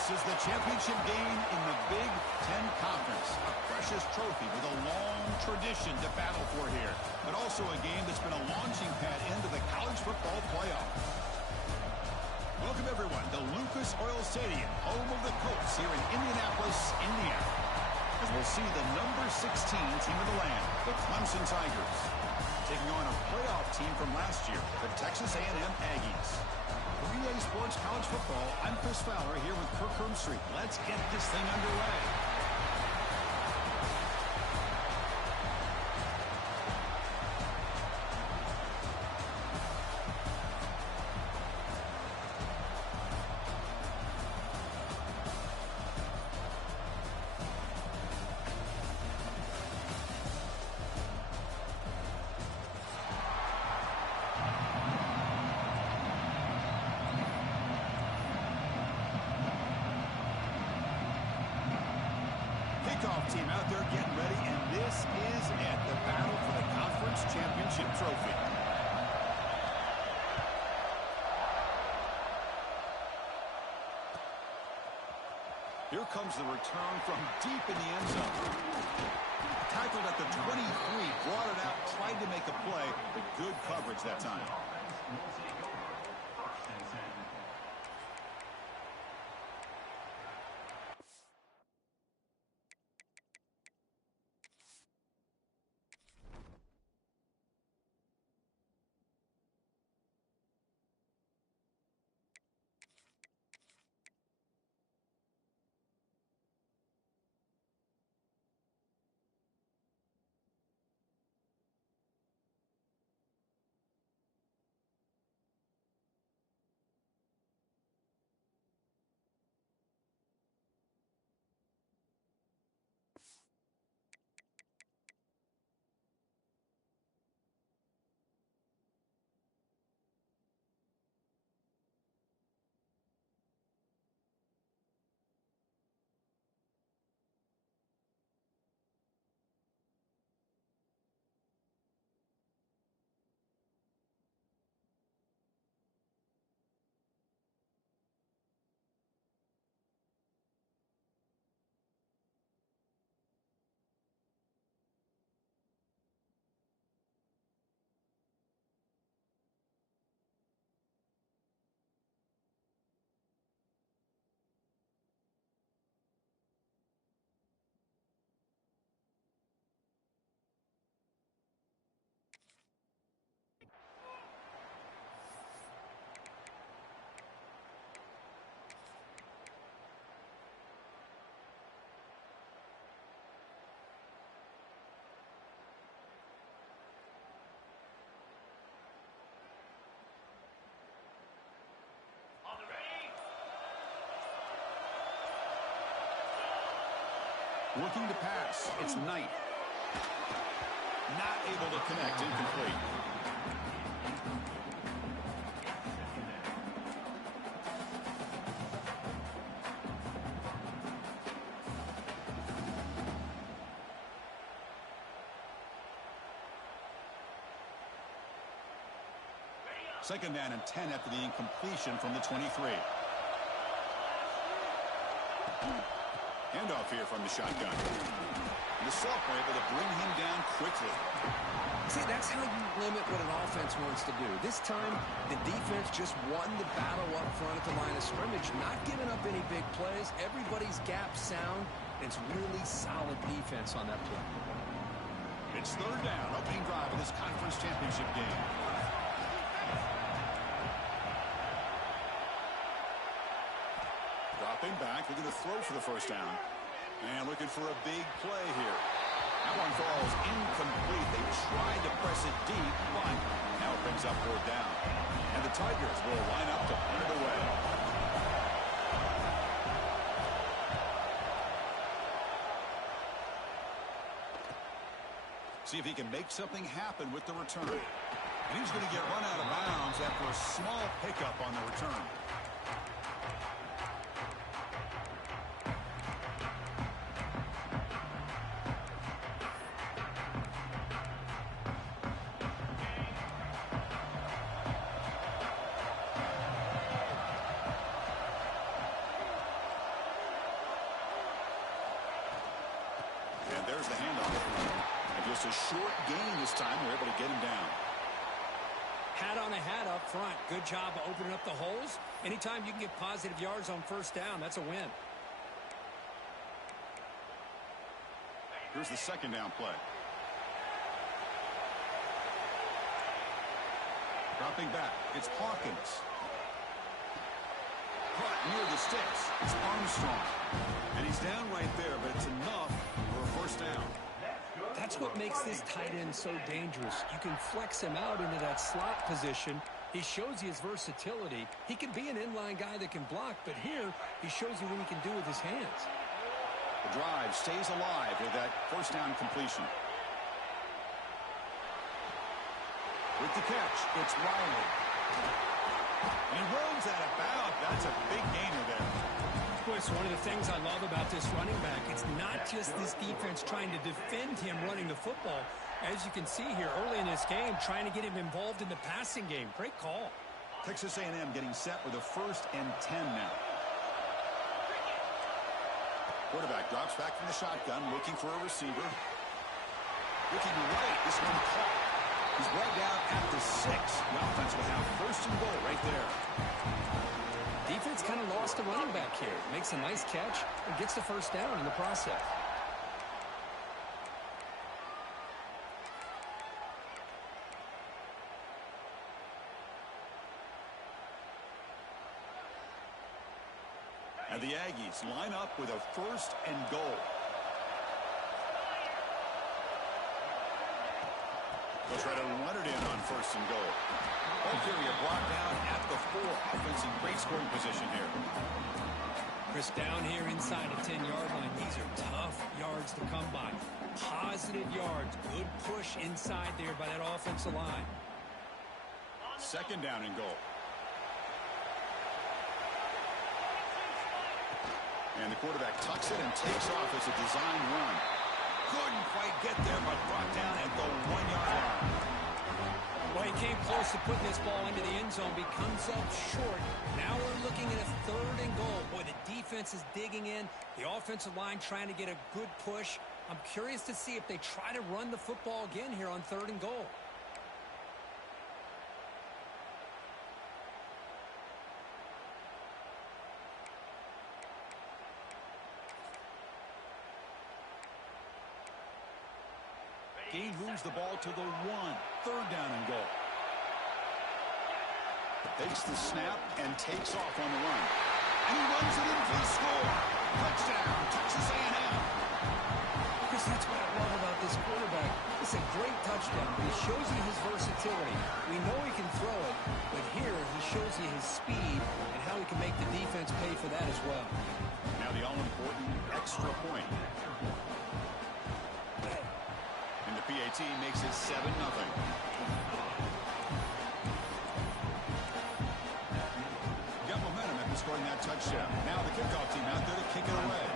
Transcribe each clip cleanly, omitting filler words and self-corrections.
This is the championship game in the Big Ten Conference. A precious trophy with a long tradition to battle for here. But also a game that's been a launching pad into the college football playoff. Welcome, everyone, to Lucas Oil Stadium, home of the Colts here in Indianapolis, Indiana. As we'll see the number 16 team of the land, the Clemson Tigers, taking on a playoff team from last year, the Texas A&M Aggies. 3A Sports College Football, I'm Chris Fowler here with Kirk Herbstreit. Let's get this thing underway. Team out there getting ready, and this is it, the battle for the conference championship trophy. Here comes the return from deep in the end zone. Tackled at the 23, brought it out, tried to make a play, but good coverage that time. Looking to pass. It's Knight. Not able to connect. Incomplete. Second down and 10 after the incompletion from the 23. Handoff here from the shotgun. And the sophomore able to bring him down quickly. See, that's how you limit what an offense wants to do. This time, the defense just won the battle up front at the line of scrimmage, not giving up any big plays. Everybody's gap sound, and it's really solid defense on that play. It's third down, opening drive of this conference championship game. Dropping back, looking to throw for the first down. And looking for a big play here. That one falls incomplete. They tried to press it deep, but now it brings up fourth down. And the Tigers will line up to punt it away. See if he can make something happen with the return. And he's going to get run out of bounds after a small pickup on the return. a short gain this time. They're able to get him down. Hat on a hat up front. Good job of opening up the holes. Anytime you can get positive yards on first down, that's a win. Here's the second down play. Dropping back. It's Hawkins. Caught near the sticks. It's Armstrong. And he's down right there, but it's enough for a first down. That's what makes this tight end so dangerous. You can flex him out into that slot position. He shows you his versatility. He can be an inline guy that can block, but here he shows you what he can do with his hands. The drive stays alive with that first down completion. With the catch, it's Riley. He runs out of bounds. That's a big gainer there. It's one of the things I love about this running back. It's not just this defense trying to defend him running the football. As you can see here early in this game, trying to get him involved in the passing game. Great call. Texas A&M getting set with a 1st and 10 now. Quarterback drops back from the shotgun, looking for a receiver. Looking right, this one caught. He's brought down at the 6. The offense will have 1st and goal right there. Defense kind of lost a running back here. Makes a nice catch and gets the first down in the process. And the Aggies line up with a 1st and goal. They'll try to run it in on 1st and goal. Ball carrier brought down at the 4. Offense in great scoring position here. Chris, down here inside the 10-yard line. These are tough yards to come by. Positive yards. Good push inside there by that offensive line. 2nd down and goal. And the quarterback tucks it and takes off as a design run. Couldn't quite get there, but brought down at the 1-yard line. Well, he came close to putting this ball into the end zone, but he comes up short. Now we're looking at a 3rd and goal. Boy, the defense is digging in. The offensive line trying to get a good push. I'm curious to see if they try to run the football again here on 3rd and goal. Gain moves the ball to the 1. 3rd down and goal. Takes the snap and takes off on the run. And he runs it in for the score. Touchdown, Texas A&M. Chris, that's what I love about this quarterback. It's a great touchdown, but he shows you his versatility. We know he can throw it, but here he shows you his speed and how he can make the defense pay for that as well. Now the all-important extra point. And the PAT makes it 7-0. Got momentum after scoring that touchdown. Now the kickoff team out there to kick it away.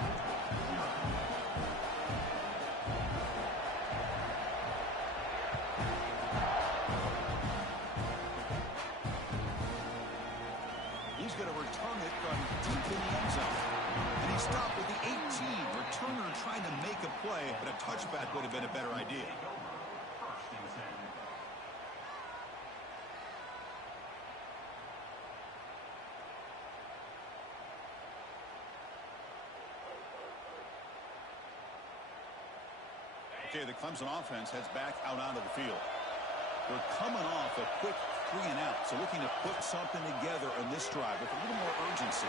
He's going to return it from deep in the end zone. And he stopped with the 18. Returner trying to make a play, but a touchback would have been a better idea. Okay, the Clemson offense heads back out onto the field. We're coming off a quick 3-and-out, so looking to put something together on this drive with a little more urgency.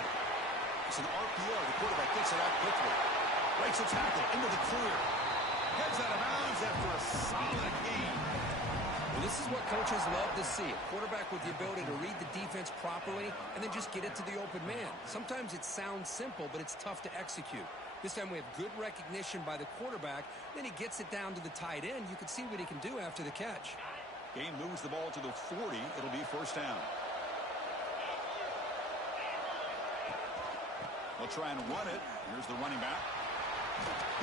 It's an RPO. The quarterback gets it out quickly. Breaks a tackle into the clear. Heads out of bounds after a solid game. Well, this is what coaches love to see. A quarterback with the ability to read the defense properly and then just get it to the open man. Sometimes it sounds simple, but it's tough to execute. This time we have good recognition by the quarterback. Then he gets it down to the tight end. You can see what he can do after the catch. Game moves the ball to the 40. It'll be 1st down. They'll try and run it. Here's the running back.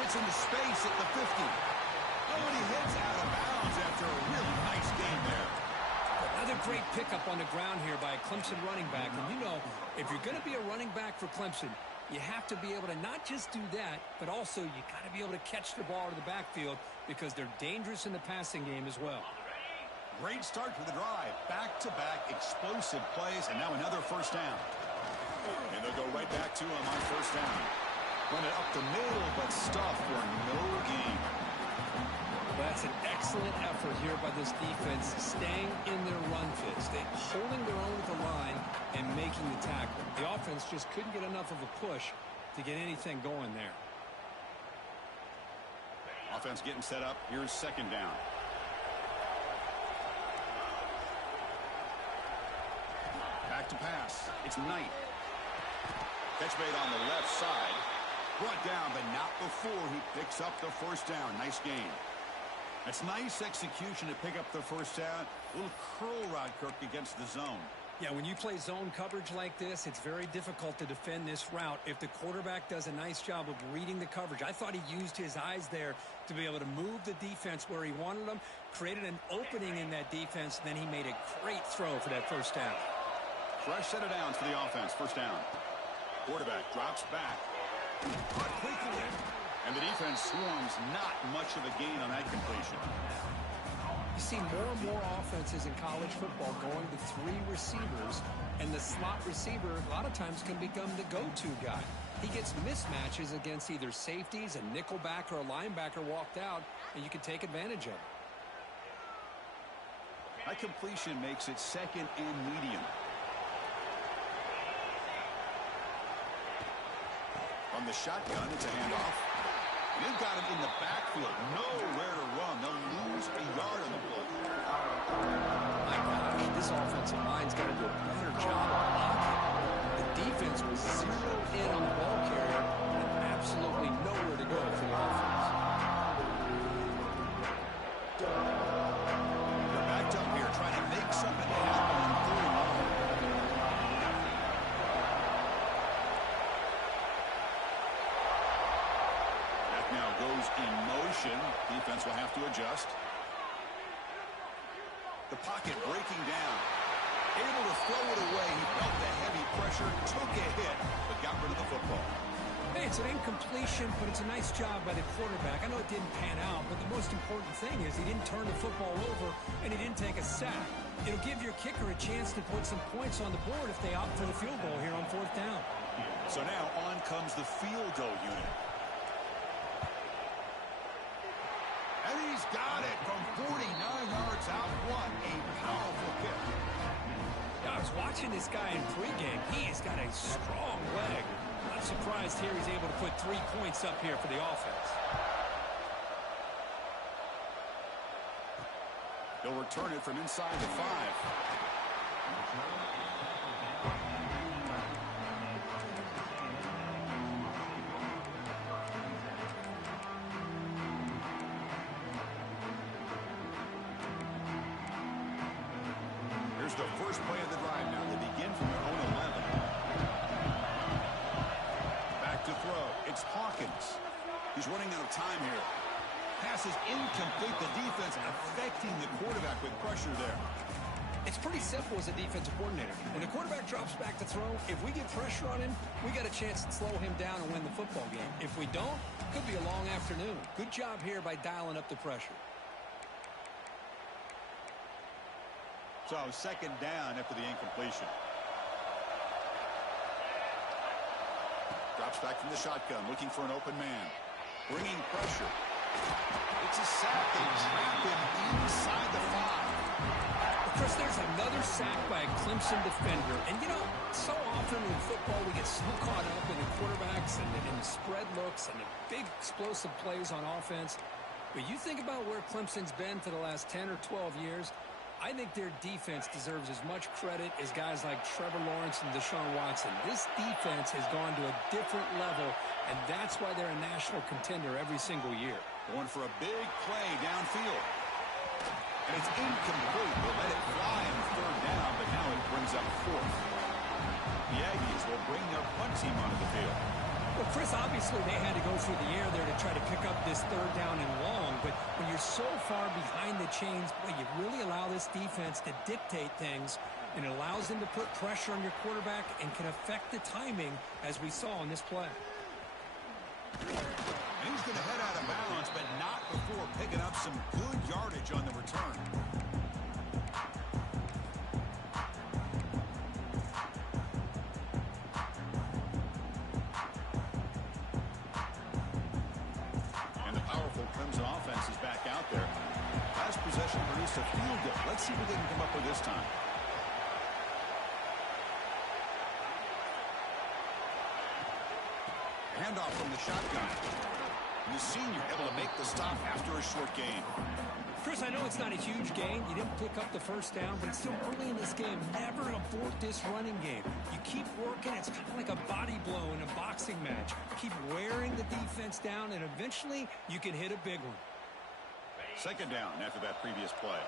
Gets into space at the 50. Oh, and he heads out of bounds after a really nice game there. Another great pickup on the ground here by a Clemson running back. And you know, if you're going to be a running back for Clemson, You have to be able to not just do that, but also you got to be able to catch the ball to the backfield because they're dangerous in the passing game as well. Great start for the drive. Back-to-back explosive plays, and now another first down. And they'll go right back to him on first down. Run it up the middle, but stuff for no gain. That's an excellent effort here by this defense, staying in their run fits. They're holding their own at the line and making the tackle. The offense just couldn't get enough of a push to get anything going there. Offense getting set up. Here's second down. Back to pass. It's Knight. Catch made on the left side. Brought down, but not before he picks up the first down. Nice gain. That's nice execution to pick up the first down. A little curl route, Kirk, against the zone. Yeah, when you play zone coverage like this, it's very difficult to defend this route if the quarterback does a nice job of reading the coverage. I thought he used his eyes there to be able to move the defense where he wanted them, created an opening in that defense, then he made a great throw for that first down. Fresh set of downs for the offense. First down. Quarterback drops back. Caught quickly. And the defense swarms, not much of a gain on that completion. You see more and more offenses in college football going to three receivers, and the slot receiver a lot of times can become the go-to guy. He gets mismatches against either safeties, a nickelback, or a linebacker walked out, and you can take advantage of it. That completion makes it second and medium. From the shotgun, it's a handoff. They've got him in the backfield. Nowhere to run. They'll lose a yard on the play. My gosh, this offensive line's got to do a better job of blocking. The defense was zeroed in on the ball carrier and absolutely nowhere to go for the offense. They're backed up here trying to make something happen in third and long. Now goes in motion. Defense will have to adjust. The pocket breaking down. Able to throw it away. He felt the heavy pressure, took a hit, but got rid of the football. Hey, it's an incompletion, but it's a nice job by the quarterback. I know it didn't pan out, but the most important thing is he didn't turn the football over and he didn't take a sack. It'll give your kicker a chance to put some points on the board if they opt for the field goal here on fourth down. So now on comes the field goal unit. And he's got it from 49 yards out. What a powerful kick. I was watching this guy in pregame. He has got a strong leg. Not surprised here he's able to put 3 points up here for the offense. He'll return it from inside the 5. Here's the first play of the drive now. They begin from their own 11. Back to throw. It's Hawkins. He's running out of time here. Pass is incomplete. The defense affecting the quarterback with pressure there. It's pretty simple as a defensive coordinator. When the quarterback drops back to throw, if we get pressure on him, we got a chance to slow him down and win the football game. If we don't, it could be a long afternoon. Good job here by dialing up the pressure. So second down after the incompletion. Drops back from the shotgun, looking for an open man. Bringing pressure. It's a sack. They trap him inside the 5. Chris, there's another sack by a Clempson defender. And, you know, so often in football we get so caught up in the quarterbacks and the spread looks and the big explosive plays on offense. But you think about where Clemson's been for the last 10 or 12 years, I think their defense deserves as much credit as guys like Trevor Lawrence and Deshaun Watson. This defense has gone to a different level, and that's why they're a national contender every single year. Going for a big play downfield. And it's incomplete. They let it fly on third down, but now it brings up fourth. The Aggies will bring their punt team onto the field. Well, Chris, obviously they had to go through the air there to try to pick up this third down and long, but when you're so far behind the chains, boy, you really allow this defense to dictate things, and it allows them to put pressure on your quarterback and can affect the timing, as we saw on this play. And he's going to head out of bounds, but not before picking up some good yardage on the return. And the powerful Clemson offense is back out there. Last possession produced a field goal. Let's see what they can come up with this time. Handoff from the shotgun. And the senior able to make the stop after a short gain. Chris, I know it's not a huge gain. You didn't pick up the first down, but it's still early in this game. Never abort this running game. You keep working. It's kind of like a body blow in a boxing match. Keep wearing the defense down, and eventually you can hit a big one. Second down after that previous play.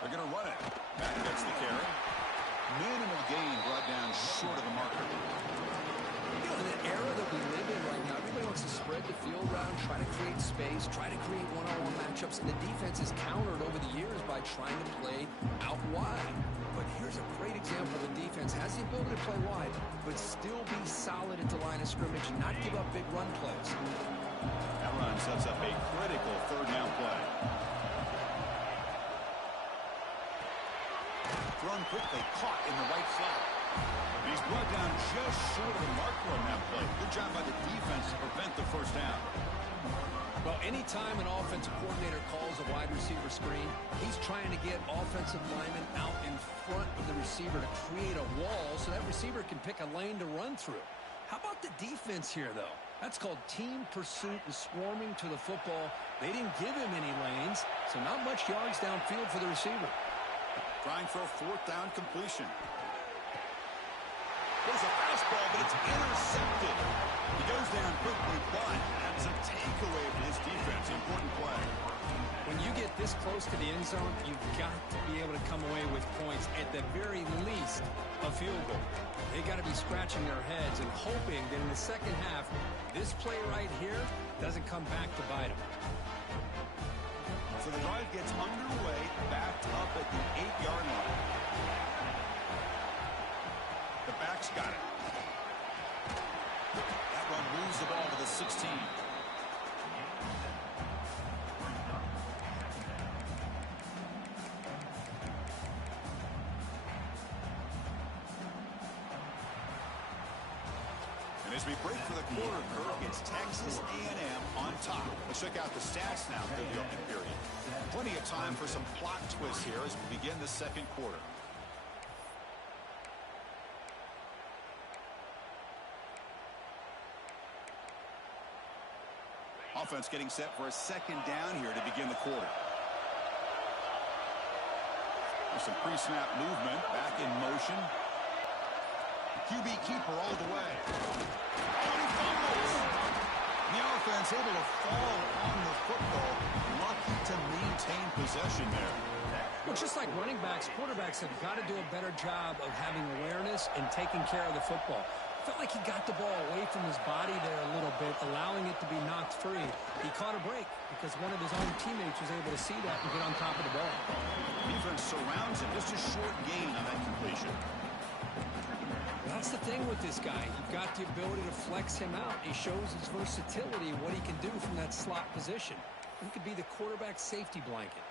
They're going to run it. Back gets the carry. Minimal gain brought down short of the marker. You know, in the era that we live in right now, everybody wants to spread the field around, try to create space, try to create one-on-one matchups, and the defense is countered over the years by trying to play out wide. But here's a great example. The defense has the ability to play wide, but still be solid at the line of scrimmage and not give up big run plays. That run sets up a critical third down play. Thrown quickly, caught in the right flat. And he's brought down just short of the marker on that play. Good job by the defense to prevent the first down. Well, anytime an offensive coordinator calls a wide receiver screen, he's trying to get offensive linemen out in front of the receiver to create a wall so that receiver can pick a lane to run through. How about the defense here, though? That's called team pursuit and swarming to the football. They didn't give him any lanes, so not much yards downfield for the receiver. Trying for a fourth down completion. There's a fastball, but it's intercepted. He goes down quickly, but that's a takeaway for his defense. Important play. When you get this close to the end zone, you've got to be able to come away with points, at the very least, a field goal. They got to be scratching their heads and hoping that in the second half, this play right here doesn't come back to bite them. So the drive gets underway, backed up at the 8-yard line. The back's got it. That run moves the ball to the 16. And as we break for the quarter, Kirk, it's Texas A&M on top. Let's check out the stats now for the opening period. Plenty of time for some plot twists here as we begin the second quarter. Offense getting set for a second down here to begin the quarter. There's some pre-snap movement, back in motion. QB keeper all the way. Oh, he fumbles! The offense able to fall on the football. Lucky to maintain possession there. Well, just like running backs, quarterbacks have got to do a better job of having awareness and taking care of the football. Felt like he got the ball away from his body there a little bit, allowing it to be knocked free. He caught a break because one of his own teammates was able to see that and get on top of the ball. Defense surrounds him. Just a short gain on that completion. That's the thing with this guy. You've got the ability to flex him out. He shows his versatility, what he can do from that slot position. He could be the quarterback's safety blanket.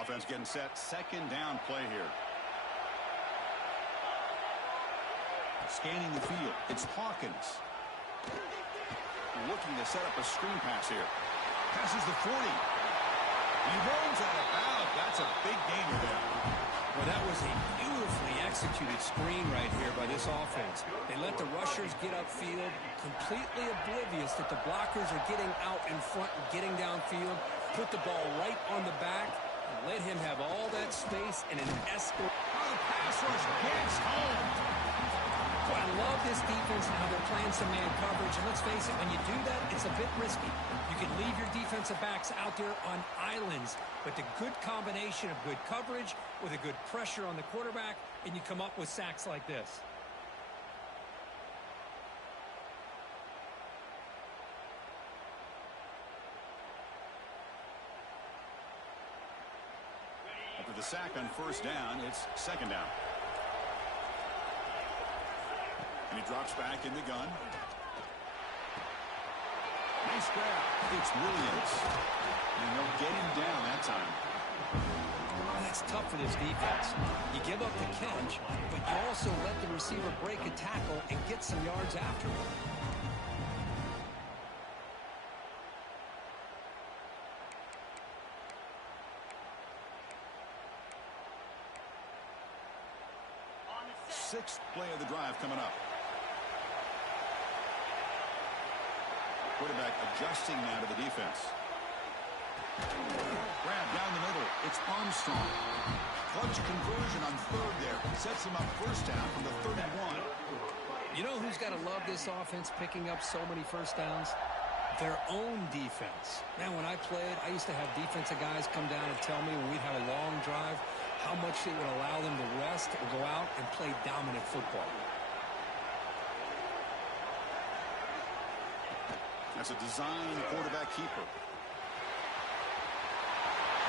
Offense getting set. Second down play here. Scanning the field. It's Hawkins. Looking to set up a screen pass here. Passes the 40. He rolls out of bounds. That's a big gainer there. Well, that was a beautifully executed screen right here by this offense. They let the rushers get upfield, completely oblivious that the blockers are getting out in front and getting downfield, put the ball right on the back, and let him have all that space and an escort. Oh, the pass rush gets home. why I love this defense and how they're playing some man coverage. And let's face it, when you do that, it's a bit risky. You can leave your defensive backs out there on islands, but the good combination of good coverage with a good pressure on the quarterback, and you come up with sacks like this. After the sack on first down, it's second down. And he drops back in the gun. Nice grab. It's Williams. And they'll get him down that time. That's tough for this defense. You give up the catch, but you also let the receiver break a tackle and get some yards after him. Sixth play of the drive coming up. Quarterback adjusting now to the defense. Grab down the middle. It's Armstrong. Clutch conversion on third there. Sets him up first down from the 31. You know who's got to love this offense picking up so many first downs? Their own defense. Man, when I played, I used to have defensive guys come down and tell me when we'd have a long drive how much it would allow them to rest or go out and play dominant football. That's a design quarterback keeper.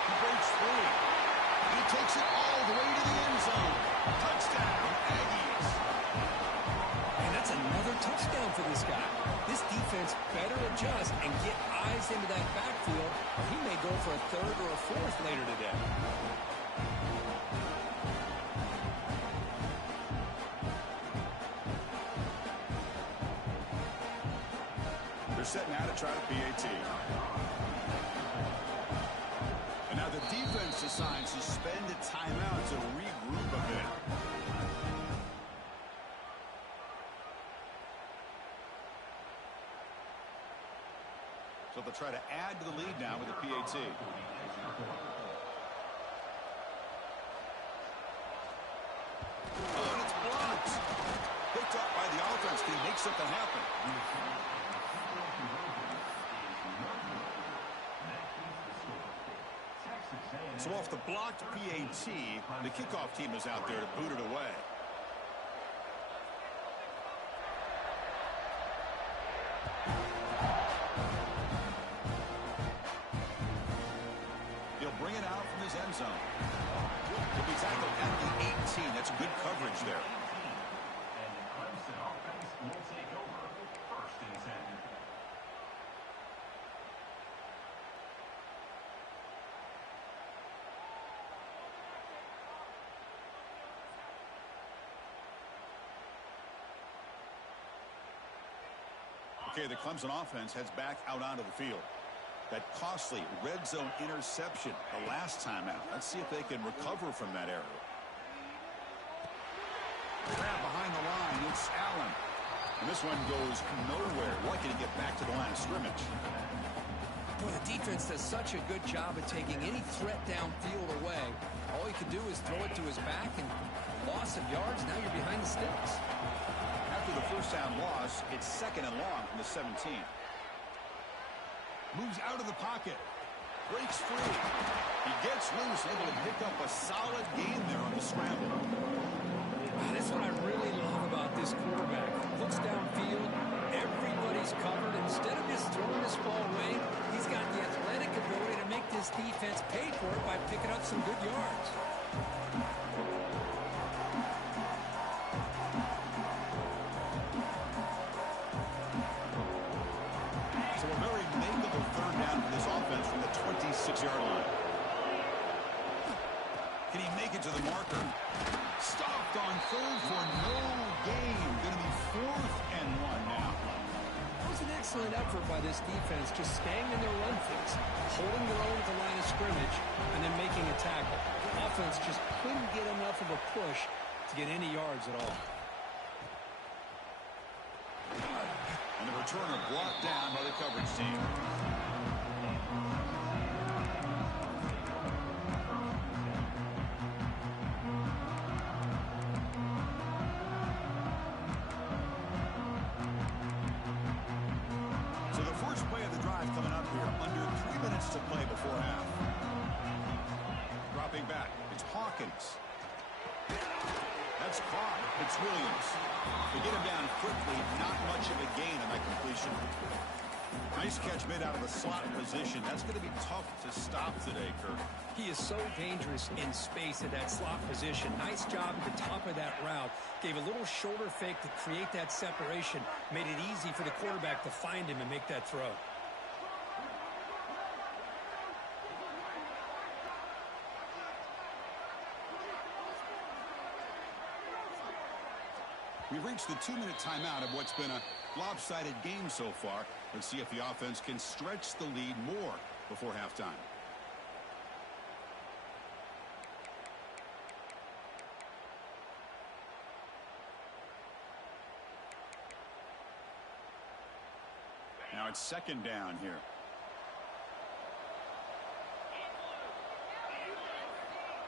He breaks free. He takes it all the way to the end zone. Touchdown, Aggies. And that's another touchdown for this guy. This defense better adjust and get eyes into that backfield, or he may go for a third or a fourth later today. They're setting out to try to PAT. And now the defense decides to spend a timeout to regroup a bit. So they'll try to add to the lead now with a PAT. Oh, and it's blocked. Picked up by the offense. Can he make something happen? So off the blocked PAT, the kickoff team is out there to boot it away. He'll bring it out from his end zone. He'll be tackled at the 18. That's good coverage there. And the Clemson offense will take over first and 10. Okay, the Clemson offense heads back out onto the field. That costly red zone interception the last time out. Let's see if they can recover from that error. Grab behind the line. It's Allen. And this one goes nowhere. Lucky to get back to the line of scrimmage. Boy, the defense does such a good job of taking any threat downfield away. All you can do is throw it to his back, and loss of yards, now you're behind the sticks. After the first down loss, it's second and long from the 17. Moves out of the pocket. Breaks free. He gets loose, able to pick up a solid gain there on the scramble. That's what I really love about this quarterback. Looks downfield. Everybody's covered. Instead of just throwing this ball away, he's got the athletic ability to make this defense pay for it by picking up some good yards. So a very makeable third down for this offense from the 26-yard line. Can he make it to the marker? Stopped on third for no gain. Going to be 4th and 1 now. That was an excellent effort by this defense, just staying in their run fix, holding their own at the line of scrimmage, and then making a tackle. The offense just couldn't get enough of a push to get any yards at all. And the returner brought down by the coverage team. minutes to play before half. Dropping back, it's Hawkins. That's caught. It's Williams. They get him down quickly. Not much of a gain on that completion. Nice catch made out of the slot position. That's going to be tough to stop today, Kirk. He is so dangerous in space at that slot position. Nice job at the top of that route. Gave a little shoulder fake to create that separation. Made it easy for the quarterback to find him and make that throw. We've reached the 2-minute timeout of what's been a lopsided game so far. Let's see if the offense can stretch the lead more before halftime. Now it's second down here.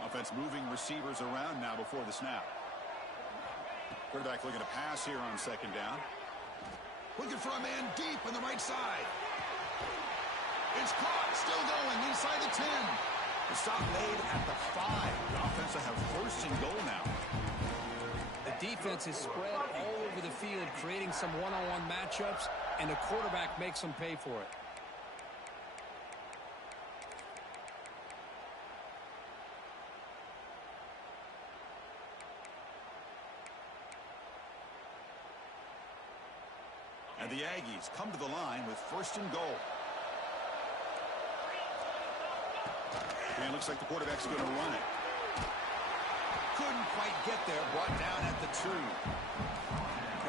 Offense moving receivers around now before the snap. Quarterback looking to pass here on second down. Looking for a man deep on the right side. It's caught, still going inside the 10. The stop made at the 5. The offense will have first and goal now. The defense is spread all over the field, creating some one-on-one matchups, and the quarterback makes them pay for it. And the Aggies come to the line with first and goal. And it looks like the quarterback's going to run it. Couldn't quite get there. Brought down at the 2.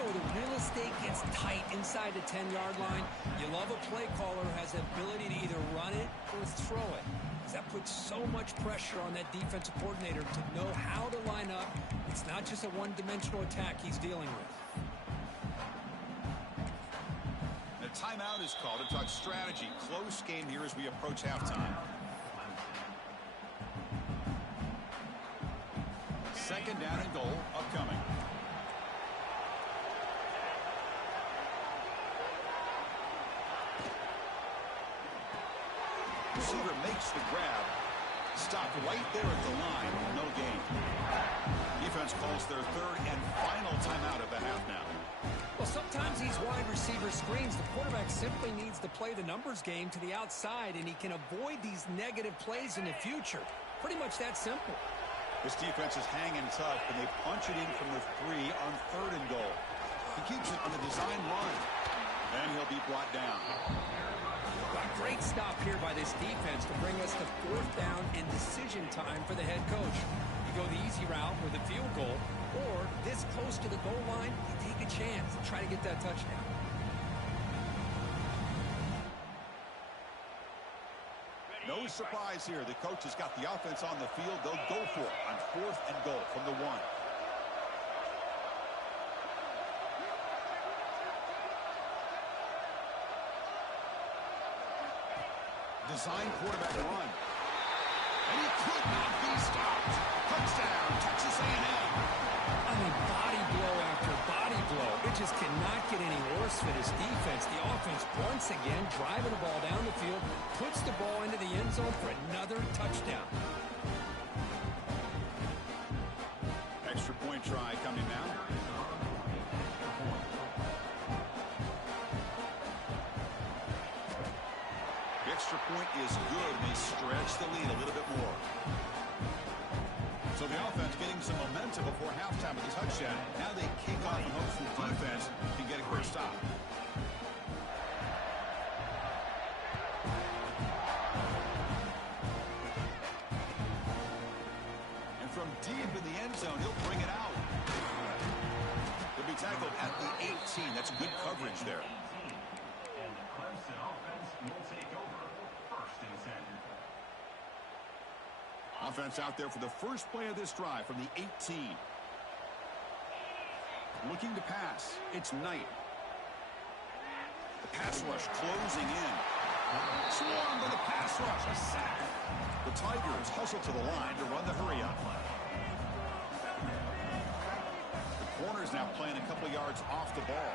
The real estate gets tight inside the 10-yard line. You love a play caller who has the ability to either run it or throw it. That puts so much pressure on that defensive coordinator to know how to line up. It's not just a one-dimensional attack he's dealing with. The timeout is called to talk strategy. Close game here as we approach halftime. Second down and goal upcoming. Receiver makes the grab. Stopped right there at the line. No gain. Defense calls their third and final timeout of the half now. Well, sometimes these wide receiver screens, the quarterback simply needs to play the numbers game to the outside, and he can avoid these negative plays in the future. Pretty much that simple. This defense is hanging tough, and they punch it in from the 3 on third and goal. He keeps it on the design run, and he'll be brought down. A great stop here by this defense to bring us to fourth down and decision time for the head coach. You go the easy route with a field goal, or this close to the goal line, you take a chance and try to get that touchdown. No surprise here. The coach has got the offense on the field. They'll go for it on fourth and goal from the 1. Design quarterback run. And he could not be stopped. Touchdown, Texas A&M. I mean, body blow after body blow. It just cannot get any worse for this defense. The offense, once again, driving the ball down the field, puts the ball into the end zone for another touchdown. Extra point try coming now. The extra point is good. They stretch the lead a little bit more. So the offense getting some momentum before halftime with a touchdown. Now they kick off and hope the defense can get a quick stop. And from deep in the end zone, he'll bring it out. He'll be tackled at the 18. That's good coverage there. And the Clempson offense will take over first and 10. Offense out there for the first play of this drive from the 18. Looking to pass. It's Knight. The pass rush closing in. Swarmed by the pass rush. A sack. The Tigers hustle to the line to run the hurry-up. The corner's now playing a couple yards off the ball.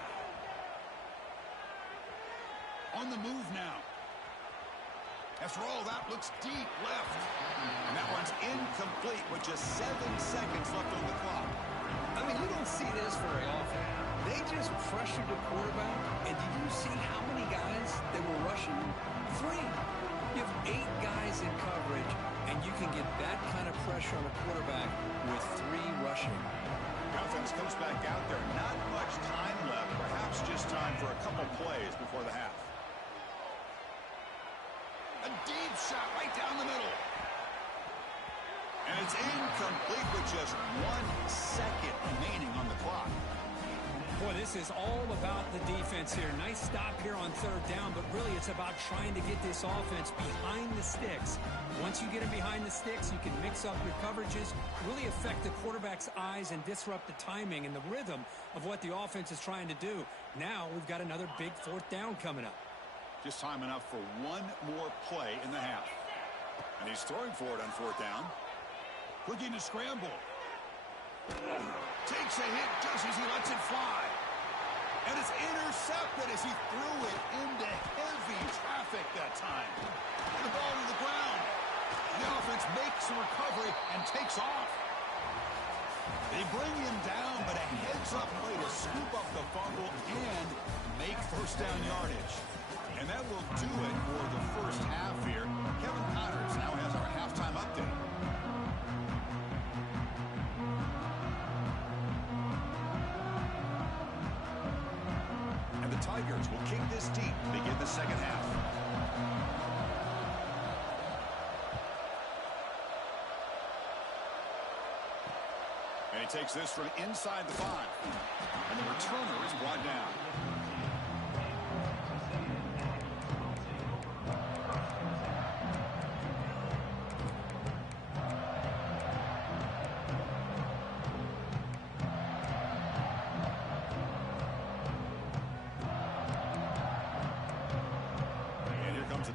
On the move now. After all, that looks deep left. And that one's incomplete with just 7 seconds left on the clock. I mean, you don't see this very often. They just pressured the quarterback, and did you see how many guys they were rushing? 3. You have 8 guys in coverage, and you can get that kind of pressure on a quarterback with 3 rushing. The offense comes back out there. Not much time left. Perhaps just time for a couple plays before the half. A deep shot right down the middle. And it's incomplete with just 1 second remaining on the clock. Boy, this is all about the defense here. Nice stop here on 3rd down, but really it's about trying to get this offense behind the sticks. Once you get them behind the sticks, you can mix up your coverages, really affect the quarterback's eyes and disrupt the timing and the rhythm of what the offense is trying to do. Now we've got another big 4th down coming up. Just time enough for 1 more play in the half. And he's throwing for it on 4th down. Looking to scramble. Takes a hit just as he lets it fly. And it's intercepted as he threw it into heavy traffic that time. And the ball to the ground. The offense makes a recovery and takes off. They bring him down, but a heads-up play to scoop up the fumble and make 1st down yardage. And that will do it for the first half here. Kevin Connors now has our halftime update. And the Tigers will kick this deep to begin the second half. And he takes this from inside the 5. And the returner is brought down.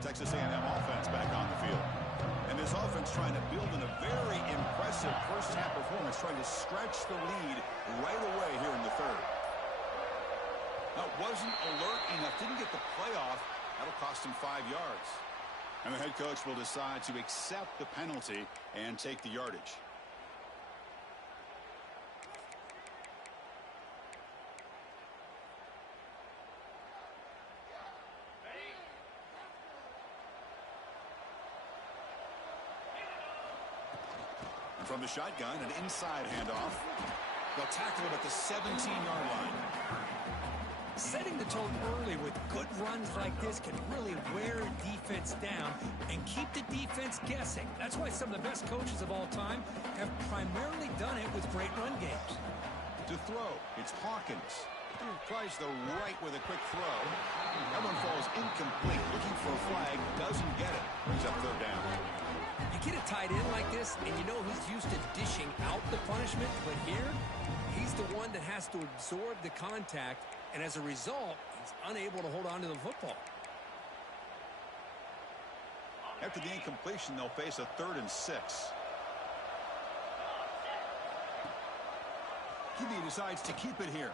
Texas A&M offense back on the field. And this offense trying to build in a very impressive first half performance, trying to stretch the lead right away here in the 3rd. Now, wasn't alert enough, didn't get the playoff. That'll cost him 5 yards. And the head coach will decide to accept the penalty and take the yardage. From the shotgun, an inside handoff. They'll tackle him at the 17-yard line. Setting the tone early with good runs like this can really wear a defense down and keep the defense guessing. That's why some of the best coaches of all time have primarily done it with great run games. To throw, it's Hawkins. Tries the right with a quick throw. That one falls incomplete. Looking for a flag, doesn't get it. Brings up 3rd down. You get a tight end like this, and you know he's used to dishing out the punishment, but here, he's the one that has to absorb the contact, and as a result, he's unable to hold on to the football. After the incompletion, they'll face a 3rd and 6. He decides to keep it here.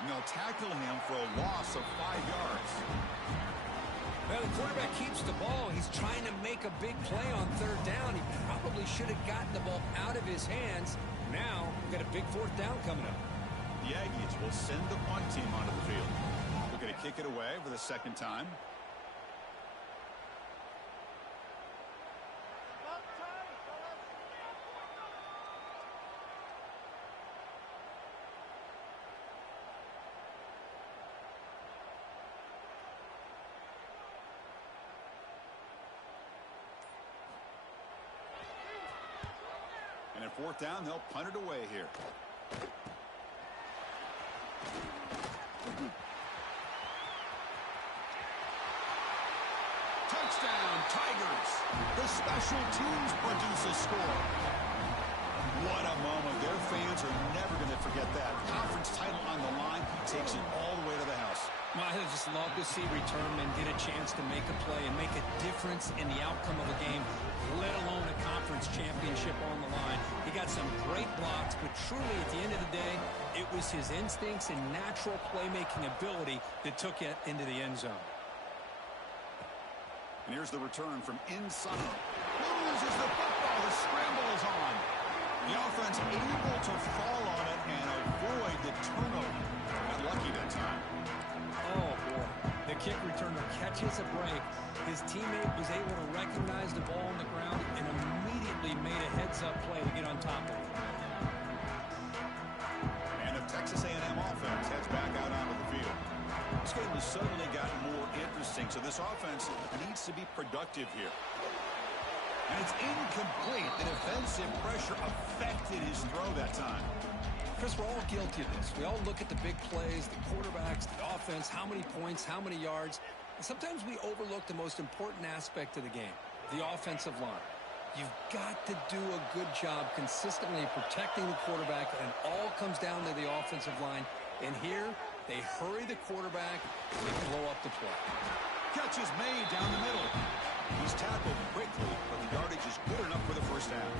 And they'll tackle him for a loss of 5 yards. Well, the quarterback keeps the ball. He's trying to make a big play on 3rd down. He probably should have gotten the ball out of his hands. Now, we've got a big 4th down coming up. The Aggies will send the punt team onto the field. Looking to kick it away for the 2nd time. And at 4th down, they'll punt it away here. Touchdown, Tigers. The special teams produce a score. What a moment. Their fans are never going to forget that. Conference title on the line takes it all the way to the house. Well, I just love to see returnmen get a chance to make a play and make a difference in the outcome of a game, let alone a conference championship on the line. He got some great blocks, but truly at the end of the day, it was his instincts and natural playmaking ability that took it into the end zone. And here's the return from inside. Loses the football. The scramble is on. The offense able to fall on it and avoid the turnover. Got lucky that time. Oh, boy. The kick returner catches a break. His teammate was able to recognize the ball on the ground and immediately made a heads-up play to get on top of it. And the Texas A&M offense heads back out onto the field. This game has suddenly gotten more interesting, so this offense needs to be productive here. And it's incomplete. The defensive pressure affected his throw that time. Chris, we're all guilty of this. We all look at the big plays, the quarterbacks, the offense, how many points, how many yards. And sometimes we overlook the most important aspect of the game, the offensive line. You've got to do a good job consistently protecting the quarterback, and it all comes down to the offensive line. And here, they hurry the quarterback, and they blow up the play. Catch is made down the middle. He's tackled quickly, but the yardage is good enough for the first down.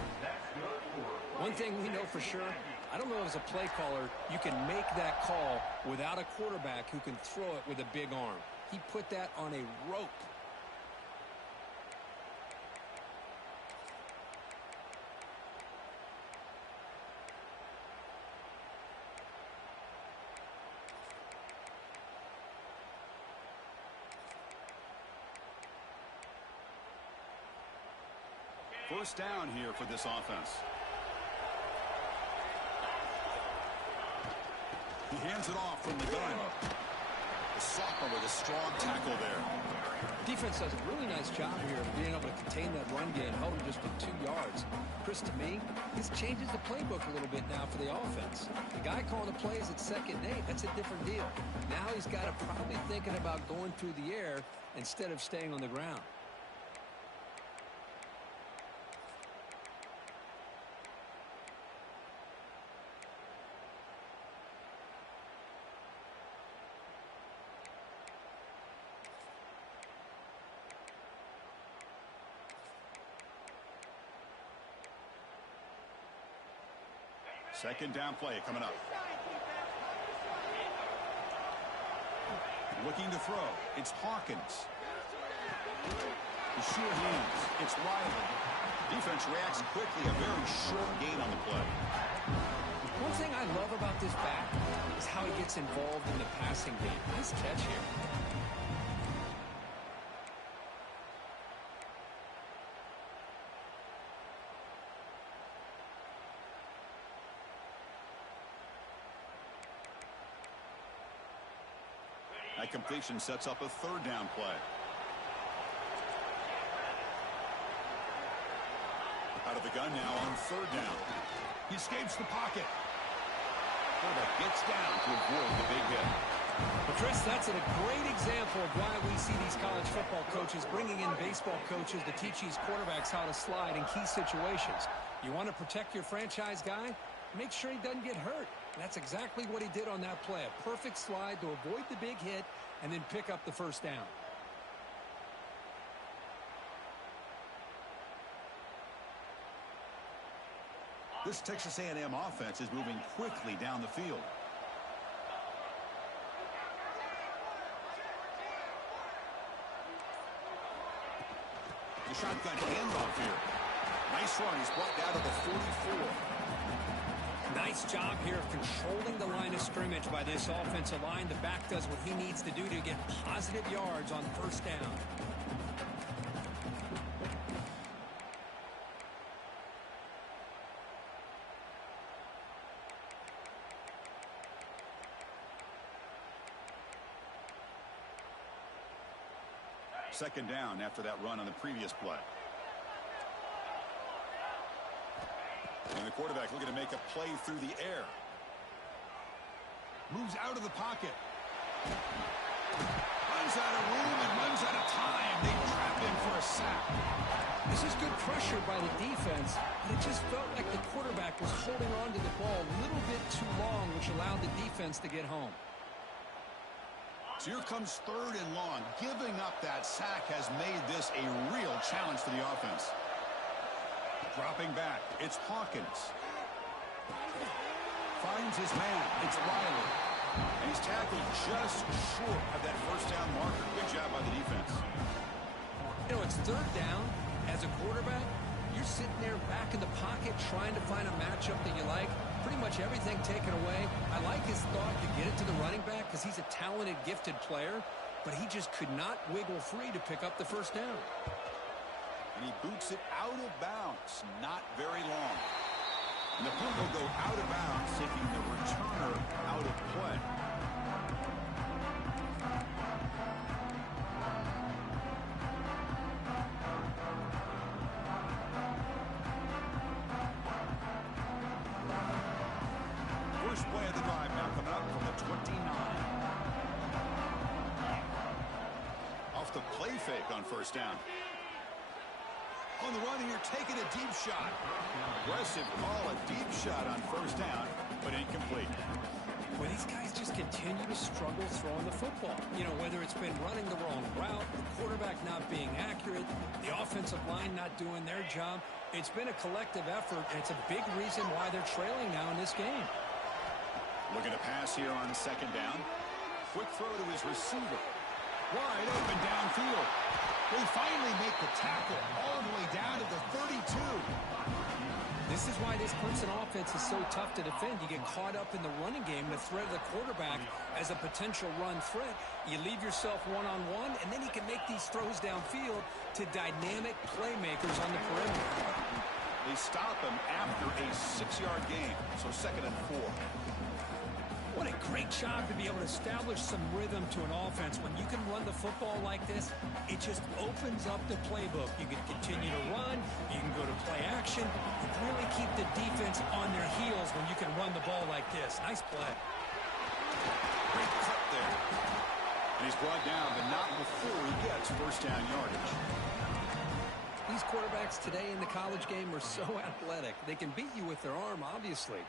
One thing we know for sure, I don't know as a play caller, you can make that call without a quarterback who can throw it with a big arm. He put that on a rope. First down here for this offense. He hands it off from the gun. The sophomore with a strong tackle there. Defense does a really nice job here of being able to contain that run game, held him just to 2 yards. Chris, to me, this changes the playbook a little bit now for the offense. The guy calling the plays at 2nd and 8, that's a different deal. Now he's got to probably thinking about going through the air instead of staying on the ground. Second down play coming up. Looking to throw. It's Hawkins. The sheer hands. It's Riley. Defense reacts quickly. A very short gain on the play. One thing I love about this back is how he gets involved in the passing game. Nice catch here. That completion sets up a third down play. Out of the gun now on third down. He escapes the pocket. Quarterback gets down to avoid the big hit. Well, Chris, that's a great example of why we see these college football coaches bringing in baseball coaches to teach these quarterbacks how to slide in key situations. You want to protect your franchise guy? Make sure he doesn't get hurt. And that's exactly what he did on that play. A perfect slide to avoid the big hit and then pick up the first down. This Texas A&M offense is moving quickly down the field. The shotgun handoff here. Nice run. He's brought down to the 44. Nice job here of controlling the line of scrimmage by this offensive line. The back does what he needs to do to get positive yards on first down. Second down after that run on the previous play. And the quarterback looking to make a play through the air. Moves out of the pocket. Runs out of room and runs out of time. They trap him for a sack. This is good pressure by the defense, but it just felt like the quarterback was holding on to the ball a little bit too long, which allowed the defense to get home. So here comes third and long. Giving up that sack has made this a real challenge for the offense. Dropping back, it's Hawkins. Finds his man, it's Riley. And he's tackled just short of that first down marker. Good job by the defense. You know, it's third down. As a quarterback, you're sitting there back in the pocket trying to find a matchup that you like. Pretty much everything taken away. I like his thought to get it to the running back because he's a talented, gifted player, but he just could not wiggle free to pick up the first down. And he boots it out of bounds. Not very long. And the punt will go out of bounds, taking the returner out of play. First play of the drive now coming up from the 29. Off the play fake on first down. On the run here, taking a deep shot. Aggressive call, a deep shot on first down, but incomplete. Well, these guys just continue to struggle throwing the football. You know, whether it's been running the wrong route, the quarterback not being accurate, the offensive line not doing their job. It's been a collective effort, and it's a big reason why they're trailing now in this game. Looking to pass here on second down. Quick throw to his receiver. Wide open downfield. They finally make the tackle all the way down to the 32. This is why this Clemson offense is so tough to defend. You get caught up in the running game, the threat of the quarterback as a potential run threat. You leave yourself one-on-one, and then you can make these throws downfield to dynamic playmakers on the perimeter. They stop him after a 6-yard gain, so second and 4. What a great job to be able to establish some rhythm to an offense. When you can run the football like this, it just opens up the playbook. You can continue to run, you can go to play action, and really keep the defense on their heels when you can run the ball like this. Nice play. Great cut there. And he's brought down, but not before he gets first down yardage. These quarterbacks today in the college game are so athletic. They can beat you with their arm, obviously.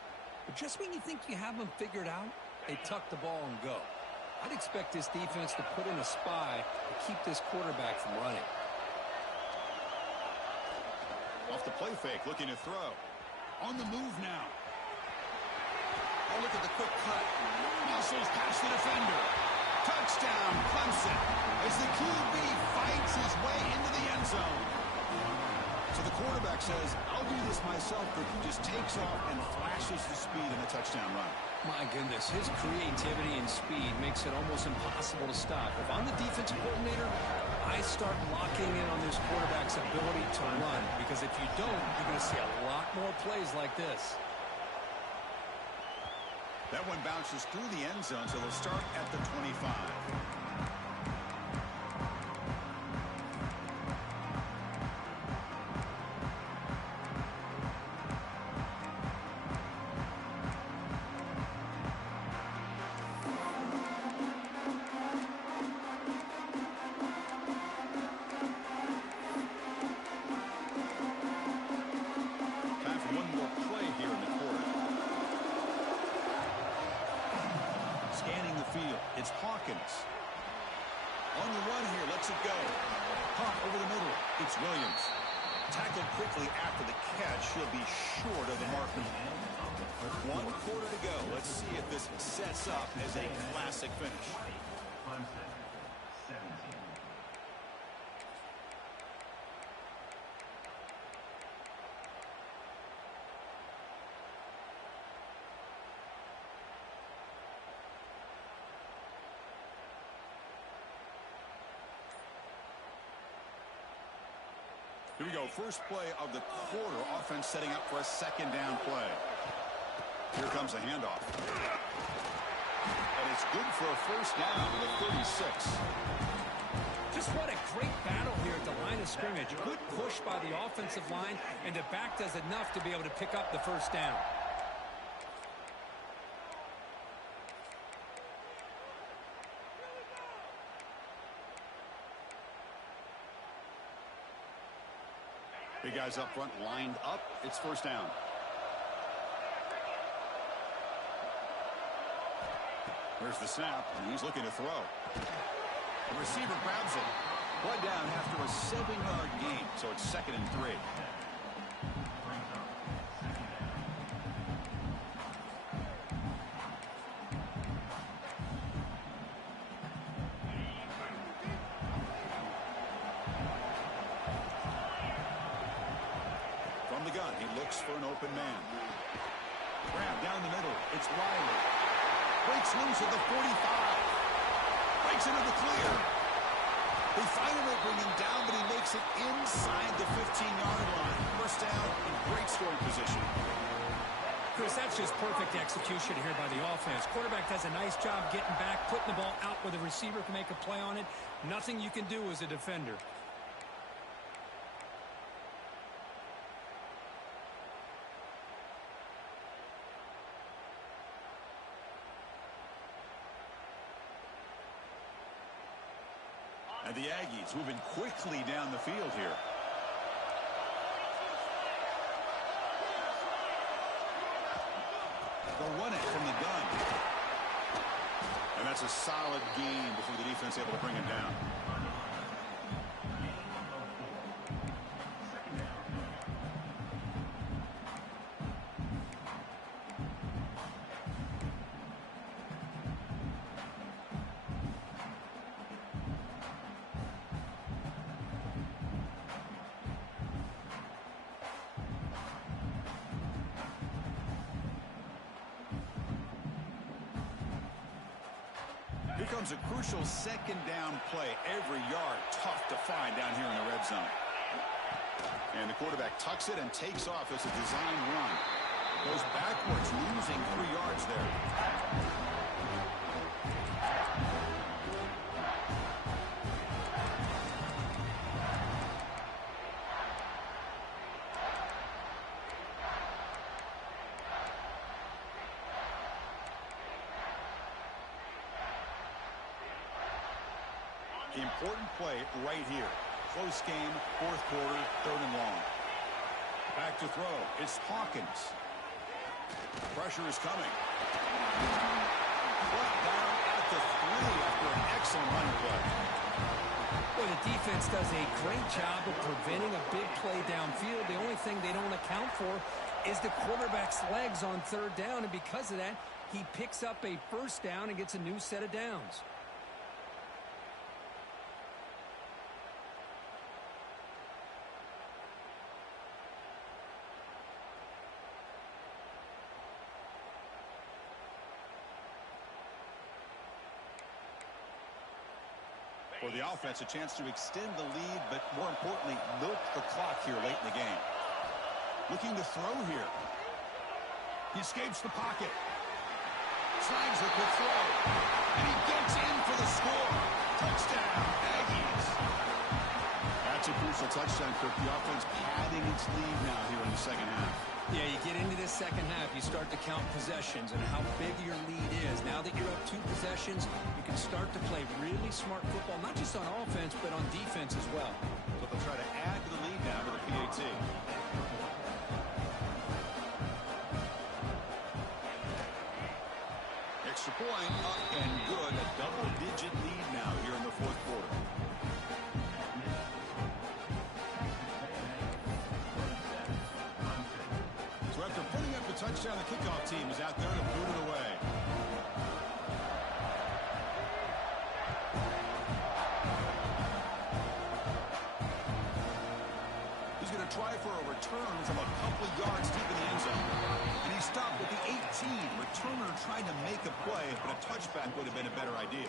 But just when you think you have them figured out, they tuck the ball and go. I'd expect this defense to put in a spy to keep this quarterback from running. Off the play fake, looking to throw. On the move now. Oh, look at the quick cut. Muscles past the defender. Touchdown, Clemson, as the QB fights his way into the end zone. So the quarterback says, I'll do this myself, but he just takes off and flashes the speed in the touchdown run. My goodness, his creativity and speed makes it almost impossible to stop. If I'm the defensive coordinator, I start locking in on this quarterback's ability to run, because if you don't, you're going to see a lot more plays like this. That one bounces through the end zone, so they'll start at the 25. It's Hawkins. On the run here, lets it go. Pop over the middle. It's Williams. Tackled quickly after the catch. He'll be short of the marker. 1 quarter to go. Let's see if this sets up as a classic finish. Clemson, 17. Here we go. First play of the quarter. Offense setting up for a second down play. Here comes a handoff. And it's good for a first down to the 36. Just what a great battle here at the line of scrimmage. Good push by the offensive line, and the back does enough to be able to pick up the first down. Big guys up front lined up. It's first down. There's the snap, and he's looking to throw. The receiver grabs it. Brought down after a 7-yard gain, so it's second and 3. gun. He looks for an open man. Grab down the middle. It's Riley. Breaks loose at the 45. Breaks into the clear. They finally bring him down, but he makes it inside the 15-yard line. First down in great scoring position. Chris, that's just perfect execution here by the offense. Quarterback does a nice job getting back, putting the ball out where the receiver can make a play on it. Nothing you can do as a defender. And the Aggies moving quickly down the field here. They'll run it from the gun. And that's a solid gain before the defense able to bring him down. Here comes a crucial second down play. Every yard tough to find down here in the red zone. And the quarterback tucks it and takes off as a design run. Goes backwards, losing 3 yards there. Important play right here. Close game, fourth quarter, 3rd and long. Back to throw. It's Hawkins. Pressure is coming. Brought down at the 3 after an excellent running play. Well, the defense does a great job of preventing a big play downfield. The only thing they don't account for is the quarterback's legs on 3rd down, and because of that, he picks up a first down and gets a new set of downs. For the offense, a chance to extend the lead, but more importantly, milk the clock here late in the game. Looking to throw here. He escapes the pocket. Slides it with throw. And he gets in for the score. Touchdown, Aggies. That's a crucial touchdown, Kirk. The offense padding its lead now here in the second half. Yeah, you get into this second half, you start to count possessions and how big your lead is. Now that you're up 2 possessions, you can start to play really smart football, not just on offense, but on defense as well. So they'll try to add to the lead now to the PAT. Extra point, up and good. A double-digit lead now here in the 4th quarter. So after putting up the touchdown, the kickoff team is out there to boot it away. He's going to try for a return from a couple of yards deep in the end zone. And he stopped at the 18. Returner trying to make a play, but a touchback would have been a better idea.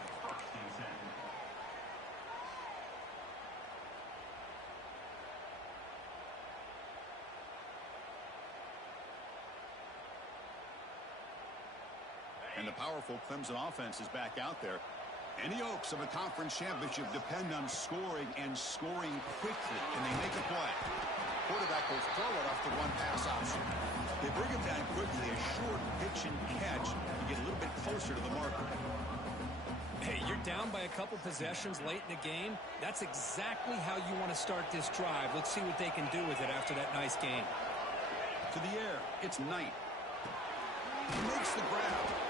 And the powerful Clemson offense is back out there. And the Oaks of a conference championship depend on scoring and scoring quickly. And they make a play. Quarterback will throw it off the one pass option. They bring him down quickly. A short pitch and catch to get a little bit closer to the marker. Hey, you're down by a couple possessions late in the game. That's exactly how you want to start this drive. Let's see what they can do with it after that nice game. To the air, it's Knight. He makes the grab.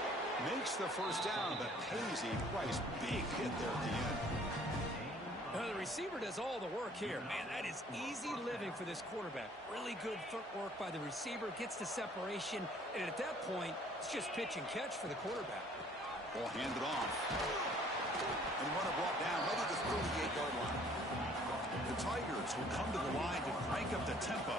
Makes the first down, but pays a price. Big hit there at the end. The receiver does all the work here. Man, that is easy living for this quarterback. Really good footwork by the receiver. Gets the separation. And at that point, it's just pitch and catch for the quarterback. Ball handed off. And runner brought down right at the 38-yard line. The Tigers will come to the line to crank up the tempo.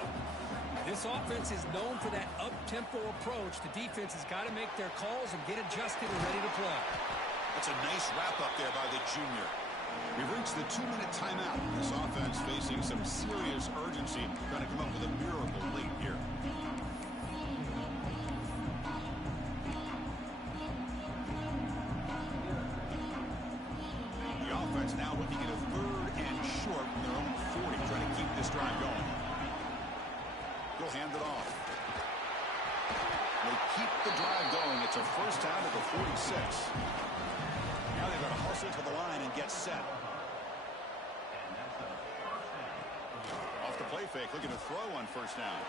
This offense is known for that up-tempo approach. The defense has got to make their calls and get adjusted and ready to play. That's a nice wrap-up there by the junior. We've reached the 2-minute timeout. This offense facing some serious urgency, trying to come up with a miracle late here. The offense now looking at a 3rd and short from their own 40, trying to keep this drive going. He'll hand it off. They keep the drive going. It's a first down at the 46. Now they've got to hustle to the line and get set. Off the play fake, looking to throw on first down.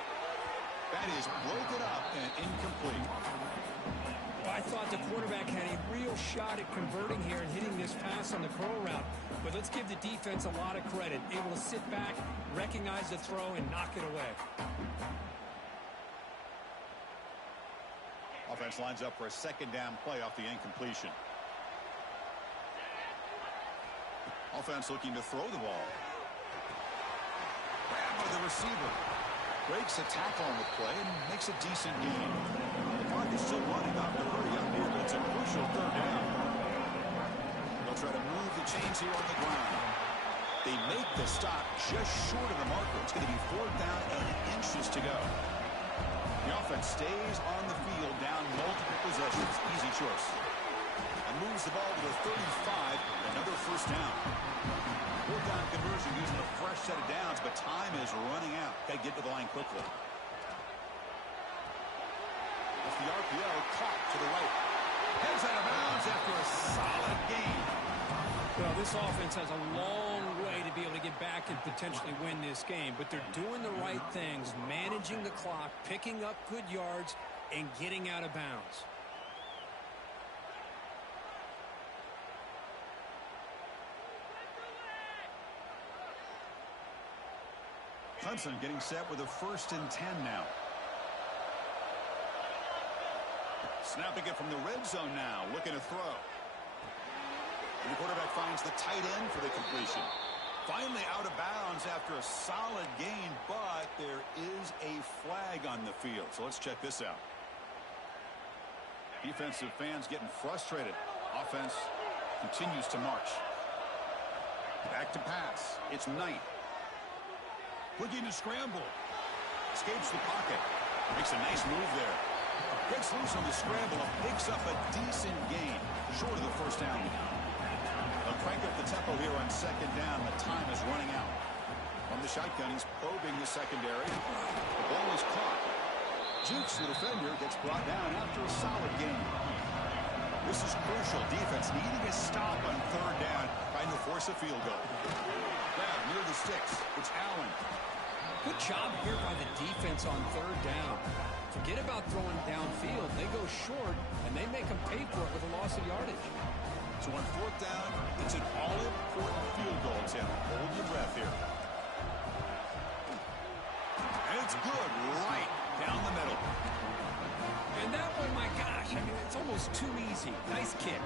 That is broken up and incomplete. I thought the quarterback had a real shot at converting here and hitting this pass on the curl route. But let's give the defense a lot of credit. Able to sit back, recognize the throw, and knock it away. Offense lines up for a 2nd down play off the incompletion. Offense looking to throw the ball. Grab by the receiver. Breaks a tackle on the play and makes a decent gain. The clock is still running up to hurry up here, but it's a crucial 3rd down. They'll try to move the chains here on the ground. They make the stop just short of the marker. It's going to be 4th down and inches to go. The offense stays on the field down multiple possessions. Easy choice. And moves the ball to the 35. Another first down. 4th down conversion using a fresh set of downs, but time is running out. Got to get to the line quickly. Off the RPO, caught to the right. Heads out of bounds after a solid gain. Well, this offense has a long way to be able to get back and potentially win this game, but they're doing the right things, managing the clock, picking up good yards, and getting out of bounds. Clempson getting set with a 1st and 10 now. Snapping it from the red zone now, looking to throw. And the quarterback finds the tight end for the completion. Finally out of bounds after a solid gain, but there is a flag on the field. So let's check this out. Defensive fans getting frustrated. Offense continues to march. Back to pass. It's Knight. Looking to scramble. Escapes the pocket. Makes a nice move there. Gets loose on the scramble and picks up a decent gain. Short of the first down. They'll crank up the tempo here on 2nd down. The time is running out. From the shotgun, he's probing the secondary. The ball is caught. Jukes the defender, gets brought down after a solid gain. This is crucial. Defense needing a stop on 3rd down, trying to force a field goal. Grab near the sticks. It's Allen. Good job here by the defense on 3rd down. Forget about throwing downfield. They go short, and they make them pay for it with a loss of yardage. So on 4th down, it's an all-important field goal, Tim. Hold your breath here. And it's good right down the middle. And that one, my gosh, I mean, it's almost too easy. Nice kick.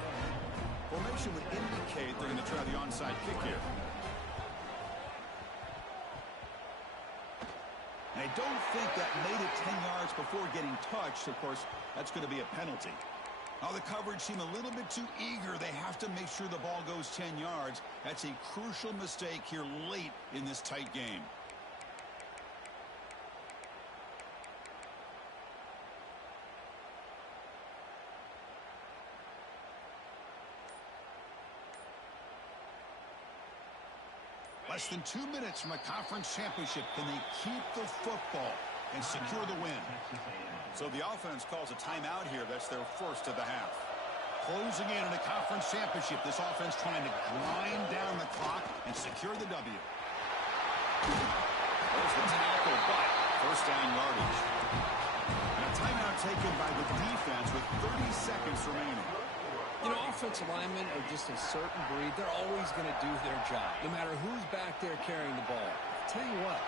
Formation would indicate they're going to try the onside kick here. And I don't think that made it 10 yards before getting touched. Of course, that's going to be a penalty. Now the coverage seemed a little bit too eager. They have to make sure the ball goes 10 yards. That's a crucial mistake here late in this tight game. Less than 2 minutes from a conference championship. Can they keep the football and secure the win? So the offense calls a timeout here. That's their first of the half. Closing in on a conference championship. This offense trying to grind down the clock and secure the W. There's the tackle, but first down yardage. And a timeout taken by the defense with 30 seconds remaining. You know, offensive linemen are just a certain breed. They're always going to do their job, no matter who's back there carrying the ball. I'll tell you what,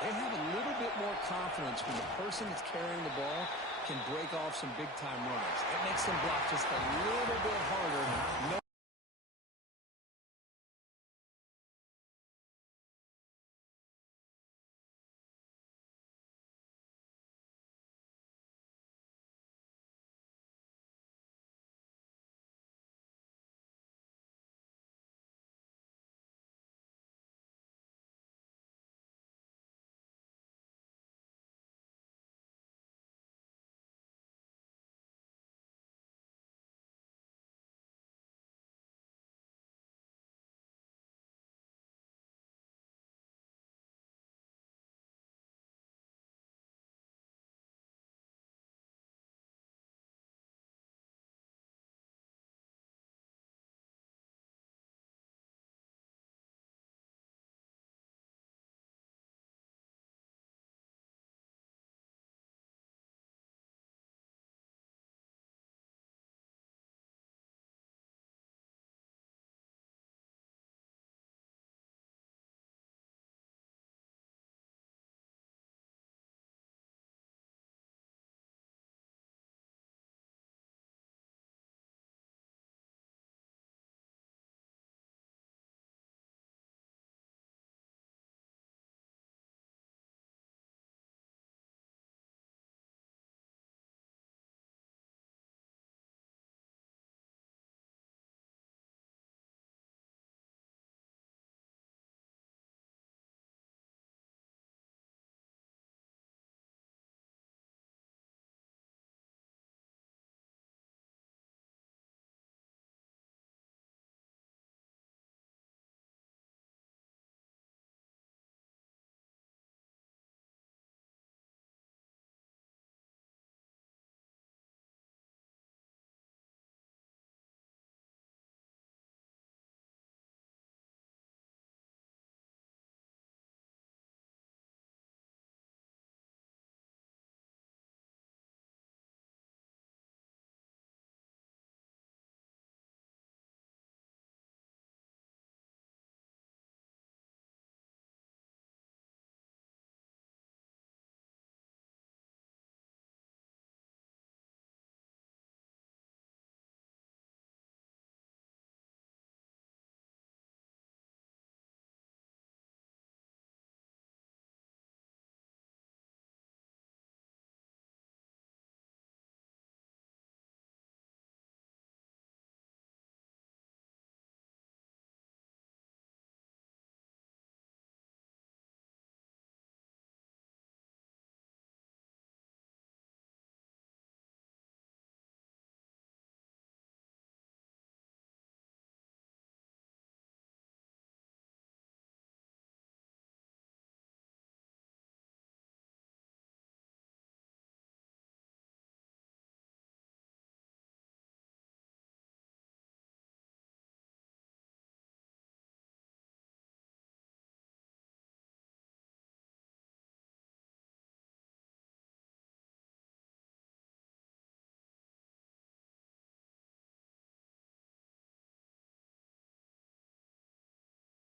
they have a little bit more confidence when the person that's carrying the ball can break off some big-time runs. It makes them block just a little bit harder.